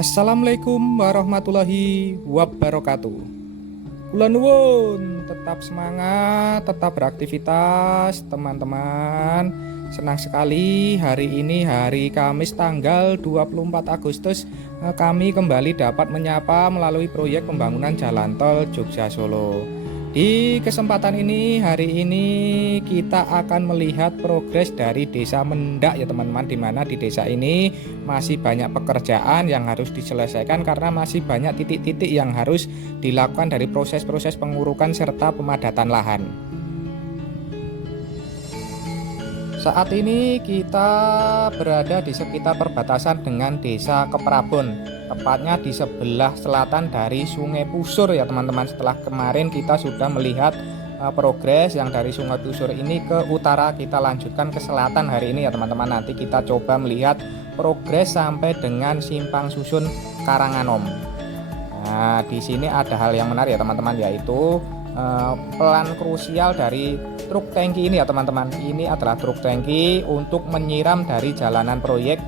Assalamualaikum warahmatullahi wabarakatuh. Kula nuwun tetap semangat, tetap beraktivitas teman-teman. Senang sekali hari ini hari Kamis tanggal 24 Agustus kami kembali dapat menyapa melalui proyek pembangunan jalan tol Jogja Solo. Di kesempatan ini hari ini kita akan melihat progres dari Desa Mendak ya teman-teman, di mana di desa ini masih banyak pekerjaan yang harus diselesaikan karena masih banyak titik-titik yang harus dilakukan dari proses-proses pengurukan serta pemadatan lahan. Saat ini kita berada di sekitar perbatasan dengan Desa Keprabon, tepatnya di sebelah selatan dari Sungai Pusur ya teman-teman. Setelah kemarin kita sudah melihat progres yang dari Sungai Pusur ini ke utara, kita lanjutkan ke selatan hari ini ya teman-teman. Nanti kita coba melihat progres sampai dengan Simpang Susun Karanganom. Nah, di sini ada hal yang menarik ya teman-teman, yaitu peran krusial dari truk tangki ini ya teman-teman. Ini adalah truk tangki untuk menyiram dari jalanan proyek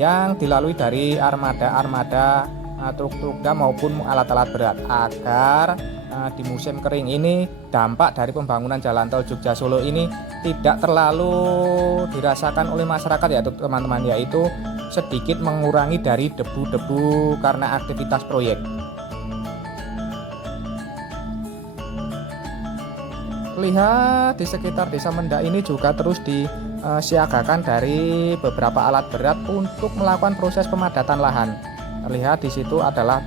yang dilalui dari armada truk-truk maupun alat-alat berat, agar di musim kering ini dampak dari pembangunan jalan tol Jogja Solo ini tidak terlalu dirasakan oleh masyarakat ya teman-teman, yaitu sedikit mengurangi dari debu-debu karena aktivitas proyek. Lihat di sekitar Desa Mendak ini juga terus disiagakan dari beberapa alat berat untuk melakukan proses pemadatan lahan. Terlihat di situ adalah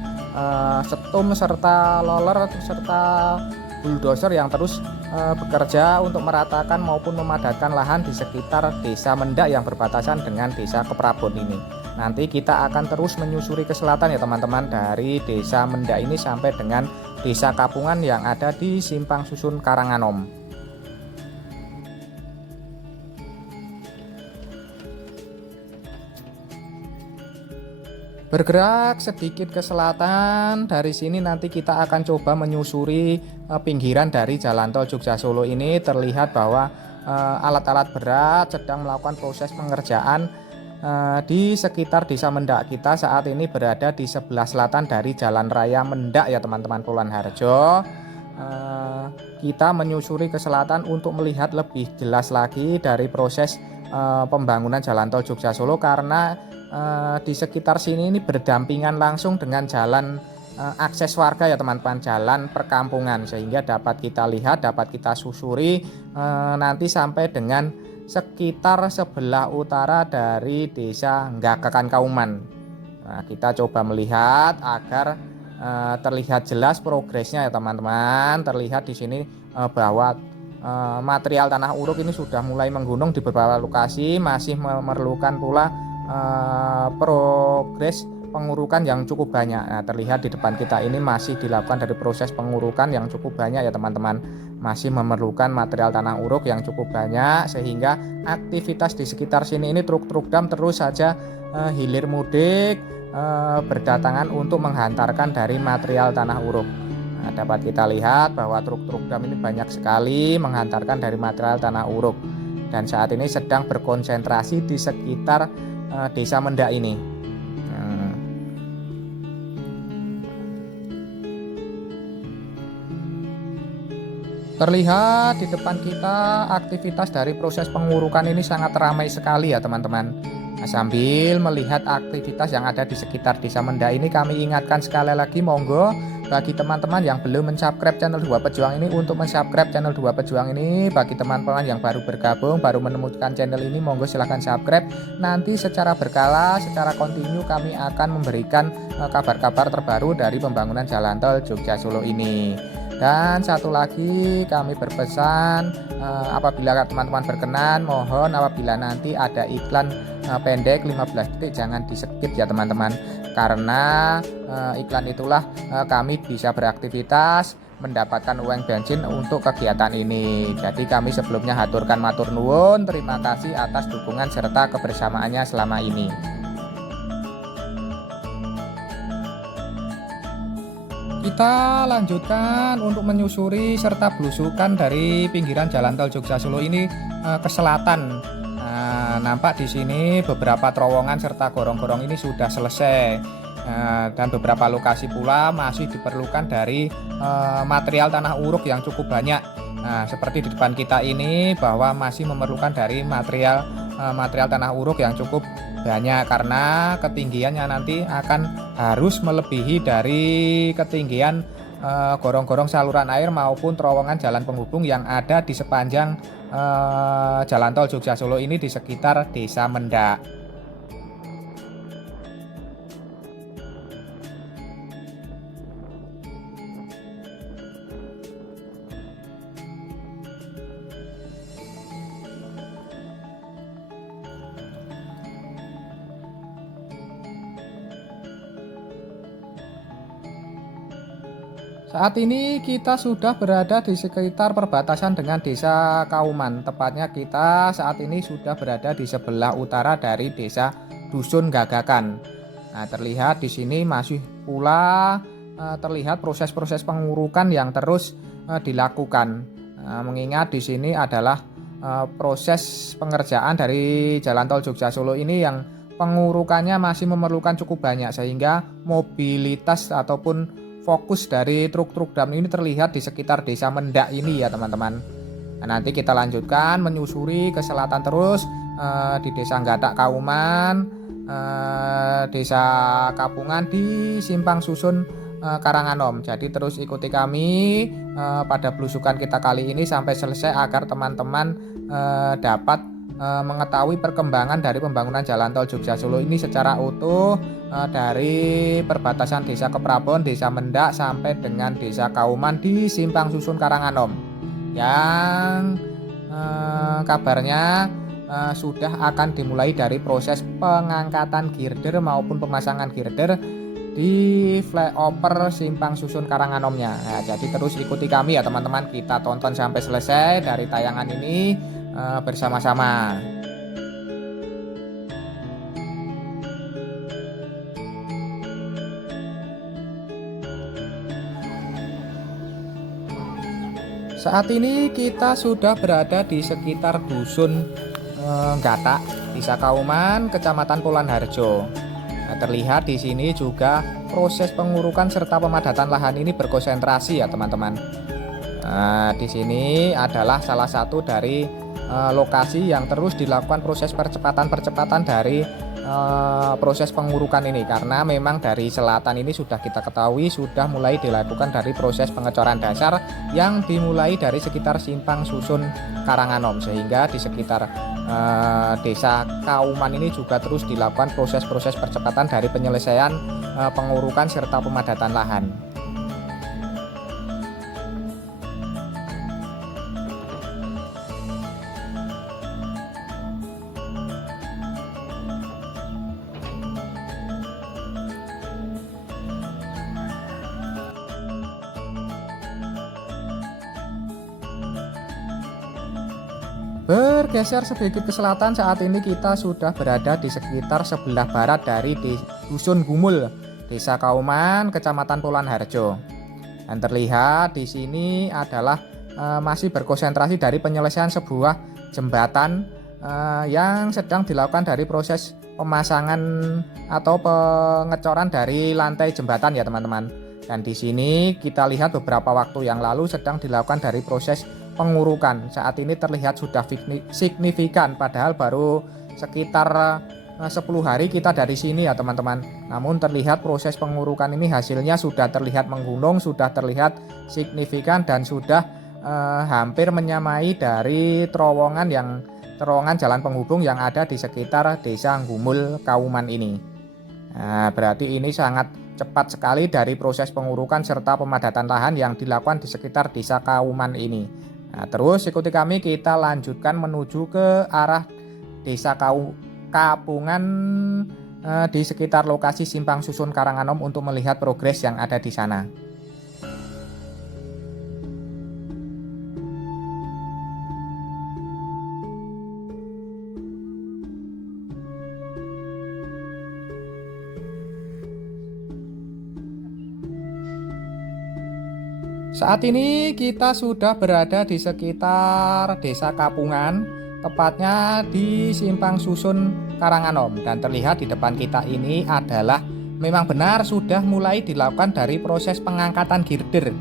setum serta loler serta bulldozer yang terus bekerja untuk meratakan maupun memadatkan lahan di sekitar Desa Mendak yang berbatasan dengan Desa Keprabon ini. Nanti kita akan terus menyusuri ke selatan ya teman-teman, dari Desa Mendak ini sampai dengan Desa Kapungan yang ada di Simpang Susun Karanganom. Bergerak sedikit ke selatan, dari sini nanti kita akan coba menyusuri pinggiran dari jalan tol Jogja Solo ini. Terlihat bahwa alat-alat berat sedang melakukan proses pengerjaan di sekitar Desa Mendak. Kita saat ini berada di sebelah selatan dari Jalan Raya Mendak ya teman-teman, Kulon Harjo. Kita menyusuri ke selatan untuk melihat lebih jelas lagi dari proses pembangunan jalan tol Jogja Solo, karena di sekitar sini ini berdampingan langsung dengan jalan akses warga ya teman-teman, jalan perkampungan, sehingga dapat kita lihat, dapat kita susuri nanti sampai dengan sekitar sebelah utara dari Desa Nggakekan Kauman. Nah, kita coba melihat agar terlihat jelas progresnya ya teman-teman. Terlihat di sini bahwa material tanah uruk ini sudah mulai menggunung di beberapa lokasi, masih memerlukan pula progres pengurukan yang cukup banyak. Nah, terlihat di depan kita ini masih dilakukan dari proses pengurukan yang cukup banyak ya teman-teman, masih memerlukan material tanah uruk yang cukup banyak, sehingga aktivitas di sekitar sini ini truk-truk dam terus saja hilir mudik berdatangan untuk menghantarkan dari material tanah uruk. Nah, dapat kita lihat bahwa truk-truk dam ini banyak sekali menghantarkan dari material tanah uruk, dan saat ini sedang berkonsentrasi di sekitar Desa Mendak ini. Terlihat di depan kita aktivitas dari proses pengurukan ini sangat ramai sekali ya teman-teman. Nah, sambil melihat aktivitas yang ada di sekitar Desa Mendak ini, kami ingatkan sekali lagi, monggo bagi teman-teman yang belum mensubscribe channel Dua Pejuang ini untuk mensubscribe channel Dua Pejuang ini. Bagi teman-teman yang baru bergabung, baru menemukan channel ini, monggo silahkan subscribe. Nanti secara berkala, secara kontinu kami akan memberikan kabar-kabar terbaru dari pembangunan jalan tol Jogja Solo ini. Dan satu lagi, kami berpesan apabila teman-teman berkenan, mohon apabila nanti ada iklan pendek 15 detik jangan di skip ya teman-teman, karena iklan itulah kami bisa beraktivitas mendapatkan uang bensin untuk kegiatan ini. Jadi kami sebelumnya haturkan matur nuwun, terima kasih atas dukungan serta kebersamaannya selama ini. Kita lanjutkan untuk menyusuri serta belusukan dari pinggiran jalan tol Jogja Solo ini ke selatan. Nah, nampak di sini beberapa terowongan serta gorong-gorong ini sudah selesai. Dan beberapa lokasi pula masih diperlukan dari material tanah uruk yang cukup banyak. Nah, seperti di depan kita ini bahwa masih memerlukan dari material tanah uruk yang cukup banyak karena ketinggiannya nanti akan harus melebihi dari ketinggian gorong-gorong saluran air maupun terowongan jalan penghubung yang ada di sepanjang jalan tol Jogja Solo ini di sekitar Desa Mendak. Saat ini kita sudah berada di sekitar perbatasan dengan Desa Kauman. Tepatnya kita saat ini sudah berada di sebelah utara dari Desa Dusun Gagakan. Nah, terlihat di sini masih pula terlihat proses-proses pengurukan yang terus dilakukan. Mengingat di sini adalah proses pengerjaan dari Jalan Tol Jogja Solo ini yang pengurukannya masih memerlukan cukup banyak sehingga mobilitas ataupun fokus dari truk-truk dam ini terlihat di sekitar Desa Mendak ini ya teman-teman. Nah, nanti kita lanjutkan menyusuri ke selatan terus di Desa Gatak Kauman, Desa Kapungan di Simpang Susun Karanganom. Jadi terus ikuti kami pada belusukan kita kali ini sampai selesai agar teman-teman dapat mengetahui perkembangan dari pembangunan Jalan Tol Jogja Solo ini secara utuh dari perbatasan Desa Keprabon, Desa Mendak sampai dengan Desa Kauman di Simpang Susun Karanganom yang kabarnya sudah akan dimulai dari proses pengangkatan girder maupun pemasangan girder di flyover Simpang Susun Karanganomnya. Nah, jadi terus ikuti kami ya teman-teman, kita tonton sampai selesai dari tayangan ini bersama-sama. Saat ini kita sudah berada di sekitar Dusun Gatak, Desa Kauman, Kecamatan Polan Harjo. Nah, terlihat di sini juga proses pengurukan serta pemadatan lahan ini berkonsentrasi ya teman-teman. Nah, di sini adalah salah satu dari lokasi yang terus dilakukan proses percepatan dari proses pengurukan ini, karena memang dari selatan ini sudah kita ketahui sudah mulai dilakukan dari proses pengecoran dasar yang dimulai dari sekitar Simpang Susun Karanganom, sehingga di sekitar Desa Kauman ini juga terus dilakukan proses-proses percepatan dari penyelesaian pengurukan serta pemadatan lahan. Bergeser sedikit ke selatan, saat ini kita sudah berada di sekitar sebelah barat dari Dusun Gumul, Desa Kauman, Kecamatan Polan Harjo. Dan terlihat di sini adalah masih berkonsentrasi dari penyelesaian sebuah jembatan yang sedang dilakukan dari proses pemasangan atau pengecoran dari lantai jembatan ya teman-teman. Dan di sini kita lihat beberapa waktu yang lalu sedang dilakukan dari proses pengurukan. Saat ini terlihat sudah signifikan, padahal baru sekitar 10 hari kita dari sini ya teman-teman. Namun terlihat proses pengurukan ini hasilnya sudah terlihat menggunung, sudah terlihat signifikan dan sudah hampir menyamai dari terowongan jalan penghubung yang ada di sekitar Desa Gumul Kauman ini. Nah, berarti ini sangat cepat sekali dari proses pengurukan serta pemadatan lahan yang dilakukan di sekitar Desa Kauman ini. Nah, terus ikuti kami, kita lanjutkan menuju ke arah Desa Kapungan di sekitar lokasi Simpang Susun Karanganom untuk melihat progres yang ada di sana. Saat ini kita sudah berada di sekitar Desa Kapungan, tepatnya di Simpang Susun Karanganom, dan terlihat di depan kita ini adalah memang benar sudah mulai dilakukan dari proses pengangkatan girder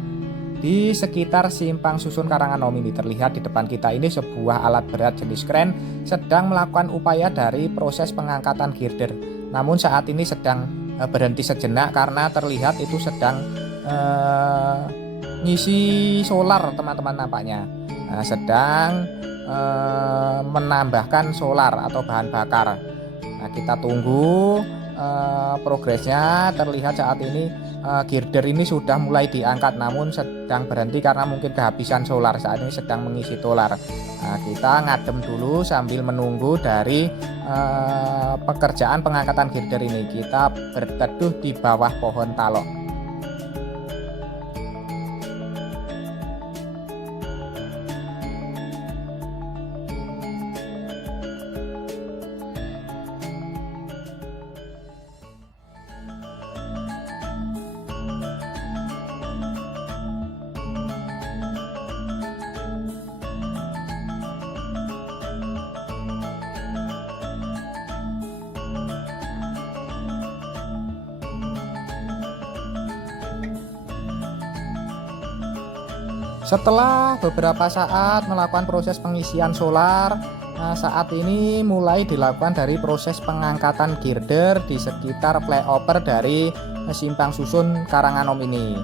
di sekitar simpang susun Karanganom ini. Terlihat di depan kita ini sebuah alat berat jenis kren sedang melakukan upaya dari proses pengangkatan girder. Namun saat ini sedang berhenti sejenak karena terlihat itu sedang ngisi solar teman-teman nampaknya. Sedang menambahkan solar atau bahan bakar. Nah, kita tunggu progresnya. Terlihat saat ini girder ini sudah mulai diangkat namun sedang berhenti karena mungkin kehabisan solar. Saat ini sedang mengisi solar. Nah, kita ngadem dulu sambil menunggu dari pekerjaan pengangkatan girder ini. Kita berteduh di bawah pohon talok. Setelah beberapa saat melakukan proses pengisian solar, saat ini mulai dilakukan dari proses pengangkatan girder di sekitar flyover dari simpang susun Karanganom ini.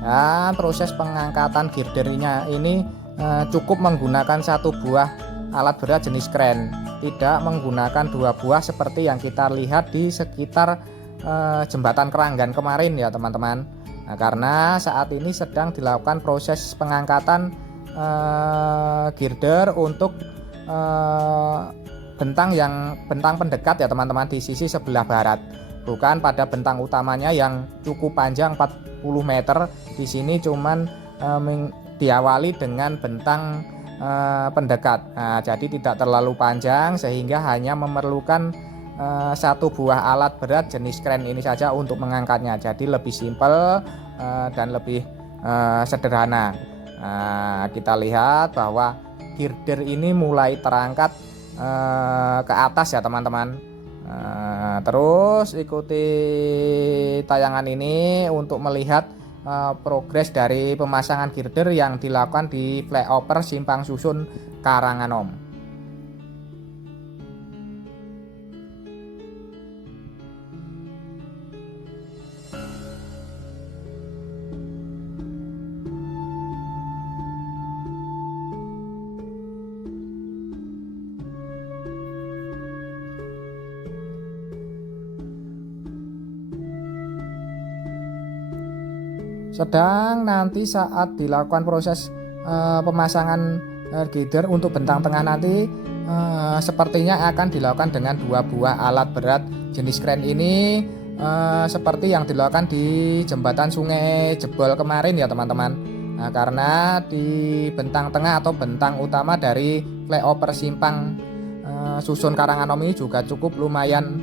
Dan proses pengangkatan girdernya ini cukup menggunakan satu buah alat berat jenis kren, tidak menggunakan dua buah seperti yang kita lihat di sekitar jembatan Keranggan kemarin ya teman-teman. Nah, karena saat ini sedang dilakukan proses pengangkatan girder untuk bentang pendekat ya teman-teman di sisi sebelah barat, bukan pada bentang utamanya yang cukup panjang 40 meter. Di sini cuman diawali dengan bentang pendekat. Nah, jadi tidak terlalu panjang sehingga hanya memerlukan satu buah alat berat jenis kren ini saja untuk mengangkatnya. Jadi lebih simpel dan lebih sederhana. Kita lihat bahwa girder ini mulai terangkat ke atas ya teman-teman. Terus ikuti tayangan ini untuk melihat progres dari pemasangan girder yang dilakukan di flyover simpang susun Karanganom. Sedang nanti saat dilakukan proses pemasangan girder untuk bentang tengah nanti sepertinya akan dilakukan dengan dua buah alat berat jenis kren ini, seperti yang dilakukan di jembatan Sungai Jebol kemarin ya teman-teman. Nah, karena di bentang tengah atau bentang utama dari flyover simpang susun Karanganom ini juga cukup lumayan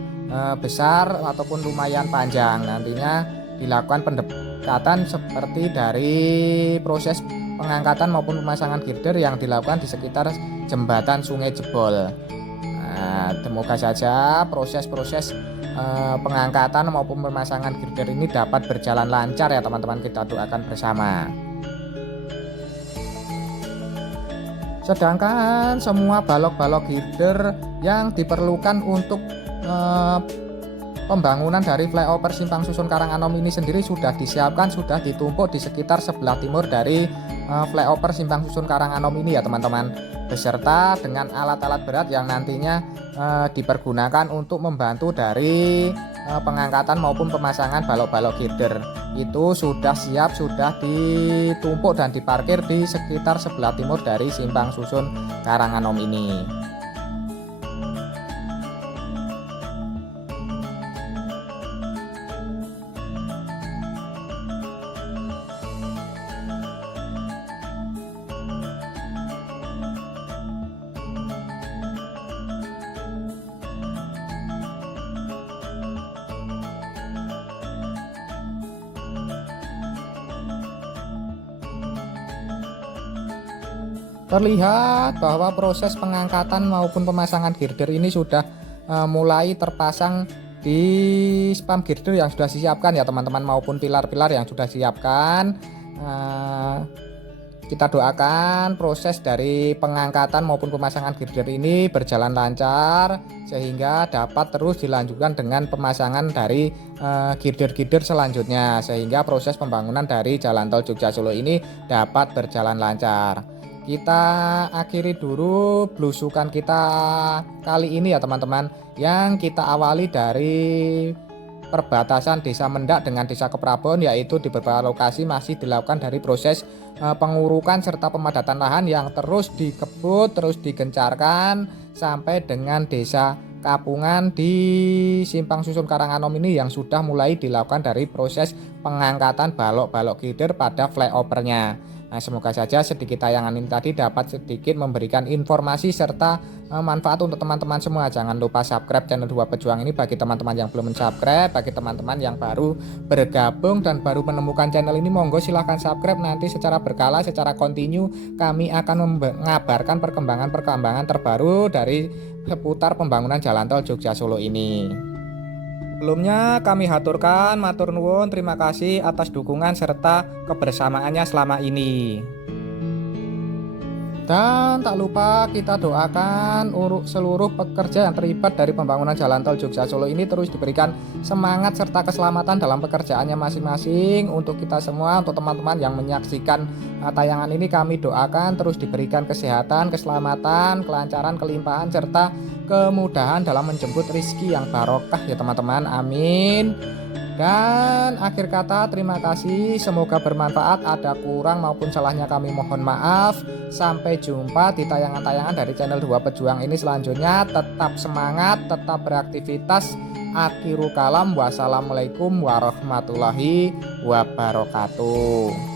besar ataupun lumayan panjang. Nantinya dilakukan pendekatan seperti dari proses pengangkatan maupun pemasangan girder yang dilakukan di sekitar jembatan Sungai Jebol. Nah, semoga saja proses-proses pengangkatan maupun pemasangan girder ini dapat berjalan lancar ya teman-teman. Kita doakan bersama. Sedangkan semua balok-balok girder yang diperlukan untuk pembangunan dari flyover simpang susun Karanganom ini sendiri sudah disiapkan, sudah ditumpuk di sekitar sebelah timur dari flyover simpang susun Karanganom ini ya teman-teman, beserta dengan alat-alat berat yang nantinya dipergunakan untuk membantu dari pengangkatan maupun pemasangan balok-balok girder. Itu sudah siap, sudah ditumpuk dan diparkir di sekitar sebelah timur dari simpang susun Karanganom ini. Terlihat bahwa proses pengangkatan maupun pemasangan girder ini sudah mulai terpasang di spam girder yang sudah disiapkan ya teman-teman, maupun pilar-pilar yang sudah disiapkan. Kita doakan proses dari pengangkatan maupun pemasangan girder ini berjalan lancar sehingga dapat terus dilanjutkan dengan pemasangan dari girder-girder selanjutnya, sehingga proses pembangunan dari Jalan Tol Jogja Solo ini dapat berjalan lancar. Kita akhiri dulu belusukan kita kali ini ya teman-teman, yang kita awali dari perbatasan Desa Mendak dengan Desa Keprabon, yaitu di beberapa lokasi masih dilakukan dari proses pengurukan serta pemadatan lahan yang terus dikebut, terus digencarkan sampai dengan Desa Kapungan di Simpang Susun Karanganom ini yang sudah mulai dilakukan dari proses pengangkatan balok-balok girder pada flyovernya. Nah, semoga saja sedikit tayangan ini tadi dapat sedikit memberikan informasi serta manfaat untuk teman-teman semua. Jangan lupa subscribe channel Dua Pejuang ini bagi teman-teman yang belum subscribe. Bagi teman-teman yang baru bergabung dan baru menemukan channel ini, monggo silahkan subscribe. Nanti secara berkala, secara kontinu kami akan mengabarkan perkembangan-perkembangan terbaru dari seputar pembangunan Jalan Tol Jogja Solo ini. Sebelumnya kami haturkan matur nuwun, terima kasih atas dukungan serta kebersamaannya selama ini. Dan tak lupa kita doakan seluruh pekerja yang terlibat dari pembangunan Jalan Tol Jogja Solo ini terus diberikan semangat serta keselamatan dalam pekerjaannya masing-masing. Untuk kita semua, untuk teman-teman yang menyaksikan tayangan ini, kami doakan terus diberikan kesehatan, keselamatan, kelancaran, kelimpahan serta kemudahan dalam menjemput rizki yang barokah ya teman-teman, amin. Dan akhir kata, terima kasih, semoga bermanfaat. Ada kurang maupun salahnya kami mohon maaf. Sampai jumpa di tayangan-tayangan dari channel Dua Pejuang ini selanjutnya. Tetap semangat, tetap beraktivitas. Akhiru kalam, wassalamualaikum warahmatullahi wabarakatuh.